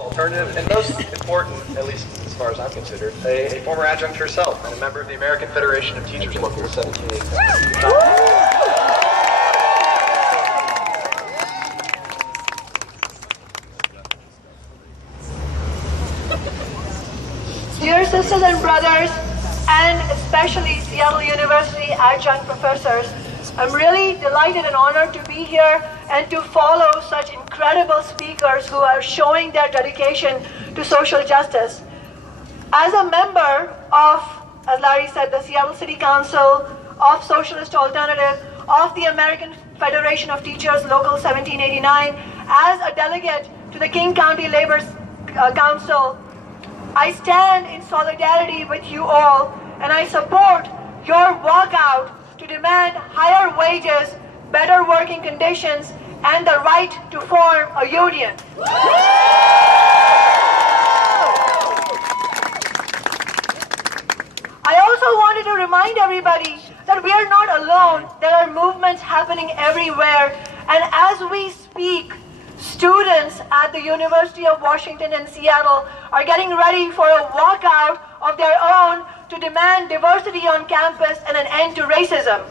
Alternative, and most important, at least as far as I'm considered, a former adjunct herself and a member of the American Federation of Teachers Local 1780. Dear sisters and brothers, and especially Seattle University Adjunct Professors, I'm really delighted and honored to be here and to follow such incredible speakers who are showing their dedication to social justice. As a member of, as Larry said, the Seattle City Council, of Socialist Alternative, of the American Federation of Teachers Local 1789, as a delegate to the King County Labor Council, I stand in solidarity with you all, and I support your walkout to demand higher wages, better working conditions, and the right to form a union. I also wanted to remind everybody that we are not alone. There are movements happening everywhere, and as we speak, students at the University of Washington in Seattle are getting ready for a walkout of their own to demand diversity on campus and an end to racism.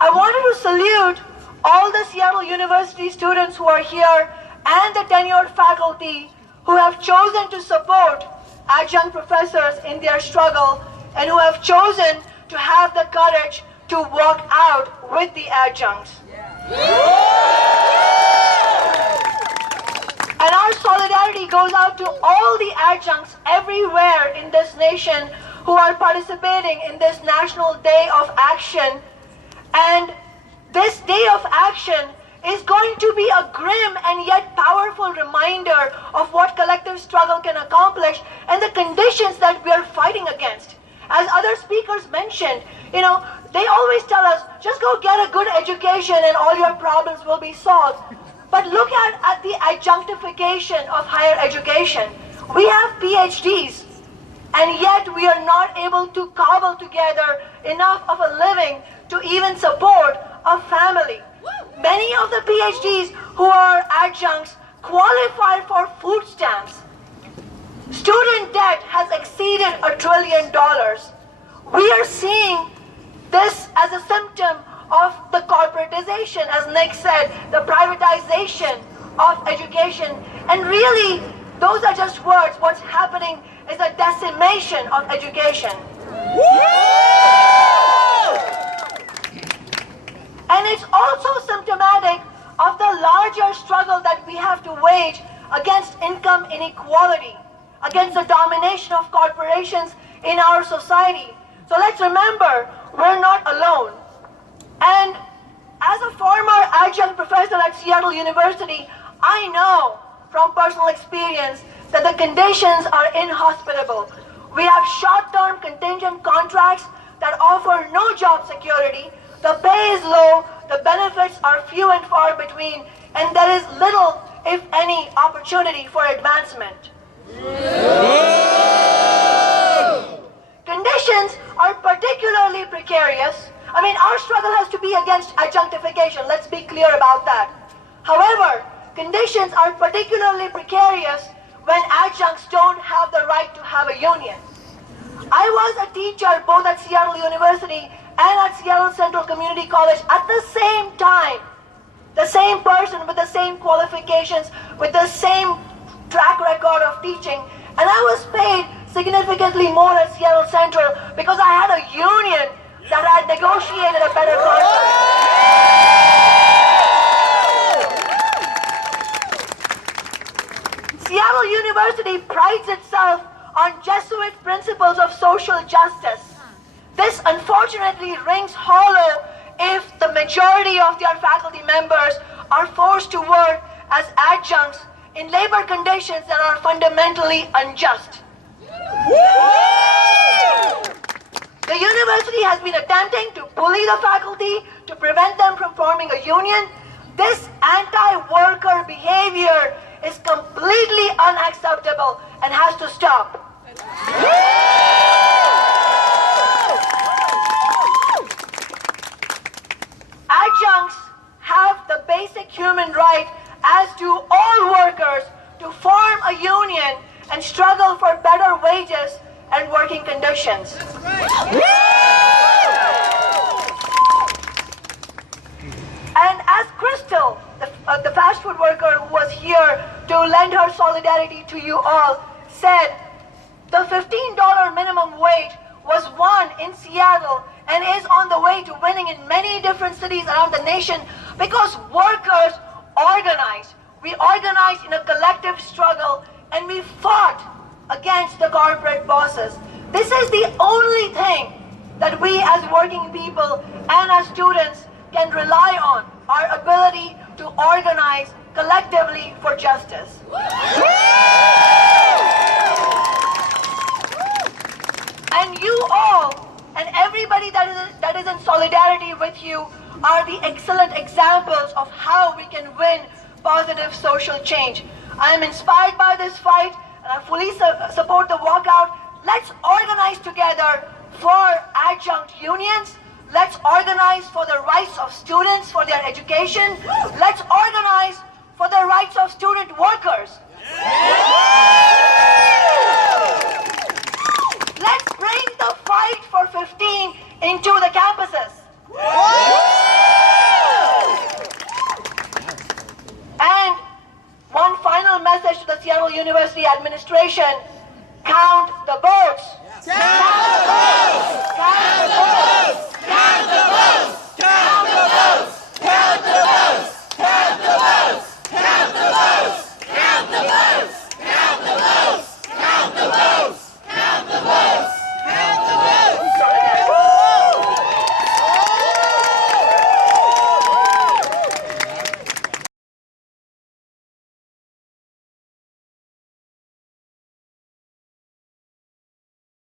I wanted to salute all the Seattle University students who are here and the tenured faculty who have chosen to support adjunct professors in their struggle and who have chosen to have the courage to walk out with the adjuncts. And our solidarity goes out to all the adjuncts everywhere in this nation who are participating in this National Day of Action. And this day of action is going to be a grim and yet powerful reminder of what collective struggle can accomplish and the conditions that we are fighting against. As other speakers mentioned, they always tell us, just go get a good education and all your problems will be solved. But look at the adjunctification of higher education. We have PhDs, and yet we are not able to cobble together enough of a living to even support a family. Many of the PhDs who are adjuncts qualify for food stamps. Student debt has exceeded $1 trillion. We are seeing this as a symptom of the corporatization, as Nick said, the privatization of education. And really, those are just words. What's happening is a decimation of education. And it's also symptomatic of the larger struggle that we have to wage against income inequality, against the domination of corporations in our society. So let's remember, we're not alone. And as a former adjunct professor at Seattle University, I know from personal experience that the conditions are inhospitable. We have short-term contingent contracts that offer no job security, the pay is low, the benefits are few and far between, and there is little, if any, opportunity for advancement. Conditions are particularly precarious. Our struggle has to be against adjunctification. Let's be clear about that. However, conditions are particularly precarious when adjuncts don't have the right to have a union. I was a teacher both at Seattle University and at Seattle Central Community College at the same time. The same person with the same qualifications, with the same track record of teaching. And I was paid significantly more at Seattle Central because I had a union that had negotiated a better contract. Seattle University prides itself on Jesuit principles of social justice. This unfortunately rings hollow if the majority of their faculty members are forced to work as adjuncts in labor conditions that are fundamentally unjust. The university has been attempting to bully the faculty to prevent them from forming a union. This anti-worker behavior is completely unacceptable and has to stop. Adjuncts have the basic human right, as do all workers, to form a union and struggle for better wages and working conditions. And as Crystal, the fast food worker who was here to lend her solidarity to you all, said, the $15 minimum wage was won in Seattle and is on the way to winning in many different cities around the nation because workers organized. We organized in a collective struggle and we fought against the corporate bosses. This is the only thing that we as working people and as students can rely on, our ability to organize collectively for justice. And you all, and everybody that is in solidarity with you, are the excellent examples of how we can win positive social change. I am inspired by this fight, and I fully support the walkout. Let's organize together for adjunct unions. Let's organize for the rights of students, for their education. Let's organize for the rights of student workers. Let's bring the fight for 15 into the campuses. And one final message to the Seattle University administration: count the votes. Count the votes. Count the votes.